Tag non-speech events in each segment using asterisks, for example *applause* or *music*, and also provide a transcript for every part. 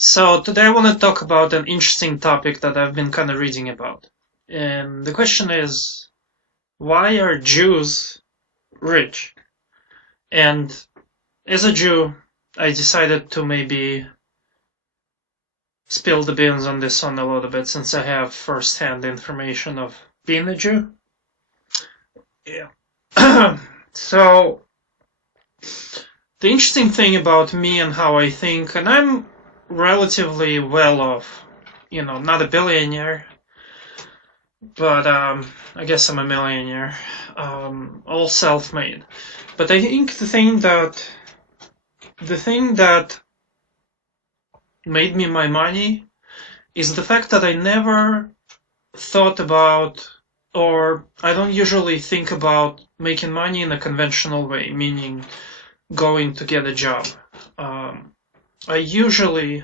So today I want to talk about an interesting topic that I've been kind of reading about. And the question is, why are Jews rich? And as a Jew, I decided to maybe spill the beans on this one a little bit since I have first-hand information of being a Jew. Yeah. *clears throat* so the interesting thing about me and how I think, and I'm relatively well off. You know, not a billionaire, but um, I guess I'm a millionaire. Um, all self-made. But I think the thing that the thing that made me my money is the fact that I never thought about or I don't usually think about making money in a conventional way, meaning going to get a job. Um, I usually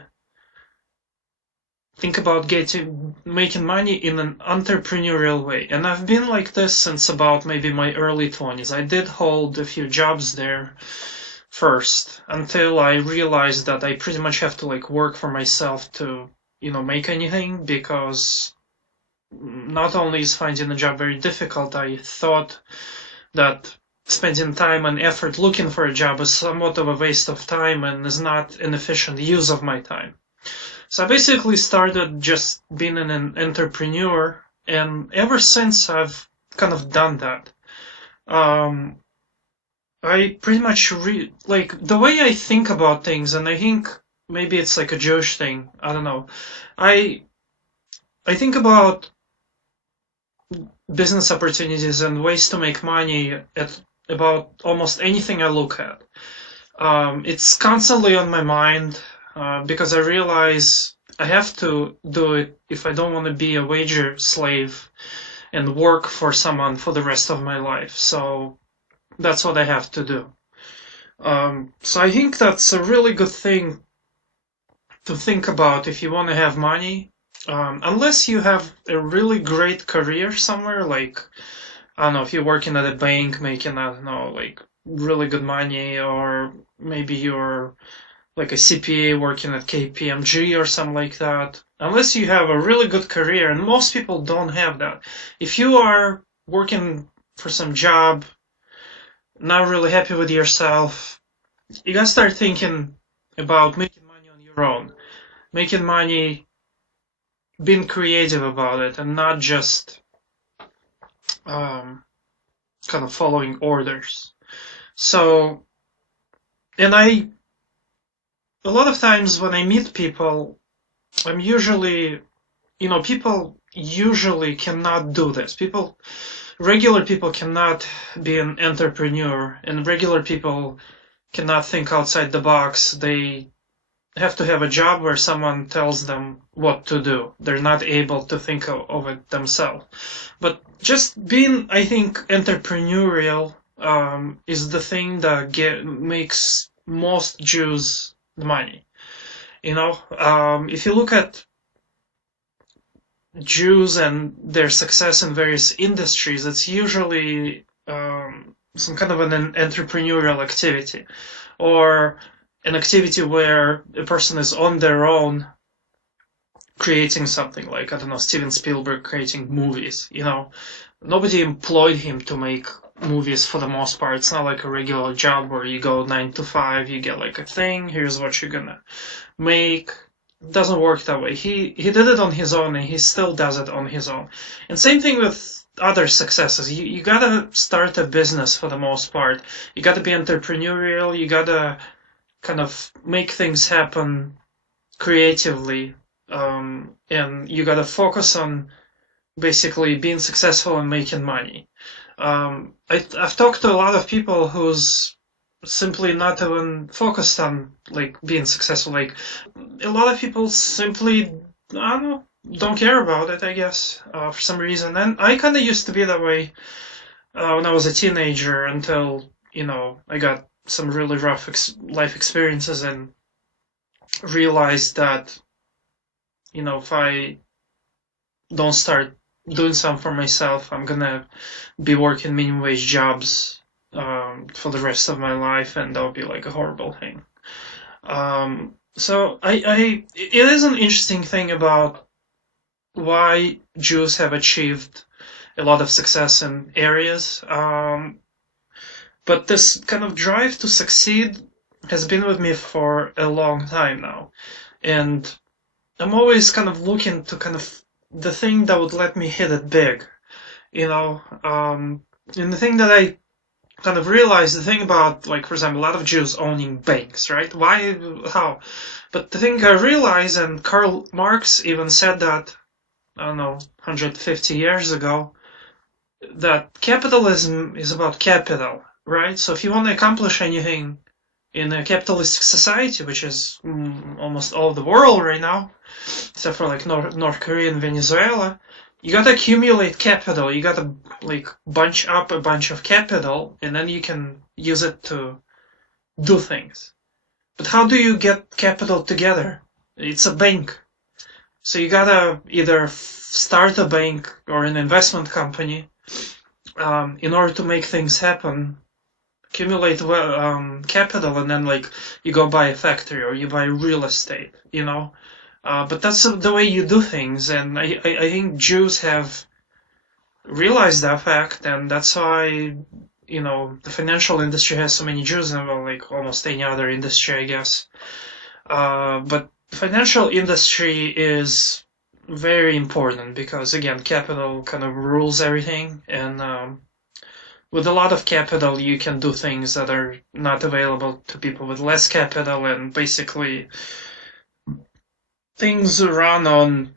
think about getting making money in an entrepreneurial way. And i've been like this since about maybe my early 20s i did hold a few jobs there first until i realized that i pretty much have to like work for myself to you know make anything because not only is finding a job very difficult i thought that spending time and effort looking for a job is somewhat of a waste of time and is not an efficient use of my time. So I basically started just being an entrepreneur, and ever since I've kind of done that. Um, I pretty much re- like the way I think about things, and I think maybe it's like a Jewish thing. I don't know. I I think about business opportunities and ways to make money at about almost anything I look at. Um, it's constantly on my mind uh, because I realize I have to do it if I don't want to be a wager slave and work for someone for the rest of my life. So that's what I have to do. Um, so I think that's a really good thing to think about if you want to have money. Um, unless you have a really great career somewhere, like I don't know if you're working at a bank making I don't know like really good money, or maybe you're like a CPA working at KPMG or something like that. Unless you have a really good career, and most people don't have that. If you are working for some job, not really happy with yourself, you gotta start thinking about making money on your own, making money, being creative about it, and not just um, kind of following orders. So, and I, a lot of times when I meet people, I'm usually, you know, people usually cannot do this. People, regular people cannot be an entrepreneur, and regular people cannot think outside the box. They have to have a job where someone tells them what to do. They're not able to think of, it themselves. But just being, I think, entrepreneurial um, is the thing that get, makes most Jews the money. You know, um, if you look at Jews and their success in various industries, it's usually um, some kind of an entrepreneurial activity, or an activity where a person is on their own creating something like I don't know Steven Spielberg creating movies. You know, nobody employed him to make movies for the most part. It's not like a regular job where you go nine to five, you get like a thing. Here's what you're gonna make. Doesn't work that way. He he did it on his own, and he still does it on his own. And same thing with other successes. You you gotta start a business for the most part. You gotta be entrepreneurial. You gotta kind of make things happen creatively um, and you gotta focus on basically being successful and making money. Um, I, i've talked to a lot of people who's simply not even focused on like being successful. Like a lot of people simply i don't know don't care about it i guess uh, for some reason. And i kind of used to be that way uh, when i was a teenager until you know i got some really rough ex- life experiences and realized that you know if I don't start doing something for myself, I'm gonna be working minimum wage jobs um, for the rest of my life, and that'll be like a horrible thing. Um, So I, I, it is an interesting thing about why Jews have achieved a lot of success in areas. Um, but this kind of drive to succeed has been with me for a long time now, and I'm always kind of looking to kind of the thing that would let me hit it big, you know. Um, and the thing that I kind of realized, the thing about, like, for example, a lot of Jews owning banks, right? Why, how? But the thing I realized, and Karl Marx even said that, I don't know, 150 years ago, that capitalism is about capital, right? So if you want to accomplish anything in a capitalistic society, which is mm, almost all the world right now, except for like North, North Korea and Venezuela, you gotta accumulate capital. You gotta like bunch up a bunch of capital, and then you can use it to do things. But how do you get capital together? It's a bank. So you gotta either start a bank or an investment company um, in order to make things happen. Accumulate um, capital, and then like you go buy a factory or you buy real estate. You know, uh, but that's the way you do things, and I, I, I think Jews have realized that fact, and that's why you know the financial industry has so many Jews it, well, like almost any other industry, I guess. Uh, but financial industry is very important because again, capital kind of rules everything, and um, with a lot of capital, you can do things that are not available to people with less capital, and basically things run on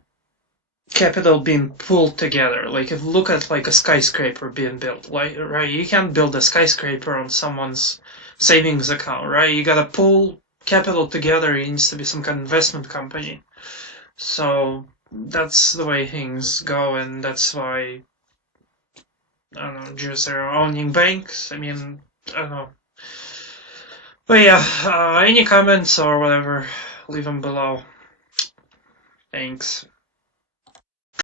capital being pulled together. Like if look at like a skyscraper being built, like right, you can't build a skyscraper on someone's savings account, right? You gotta pull capital together. It needs to be some kind of investment company. So that's the way things go, and that's why I don't know Jews are owning banks. I mean, I don't know. But yeah, uh, any comments or whatever, leave them below. Thanks.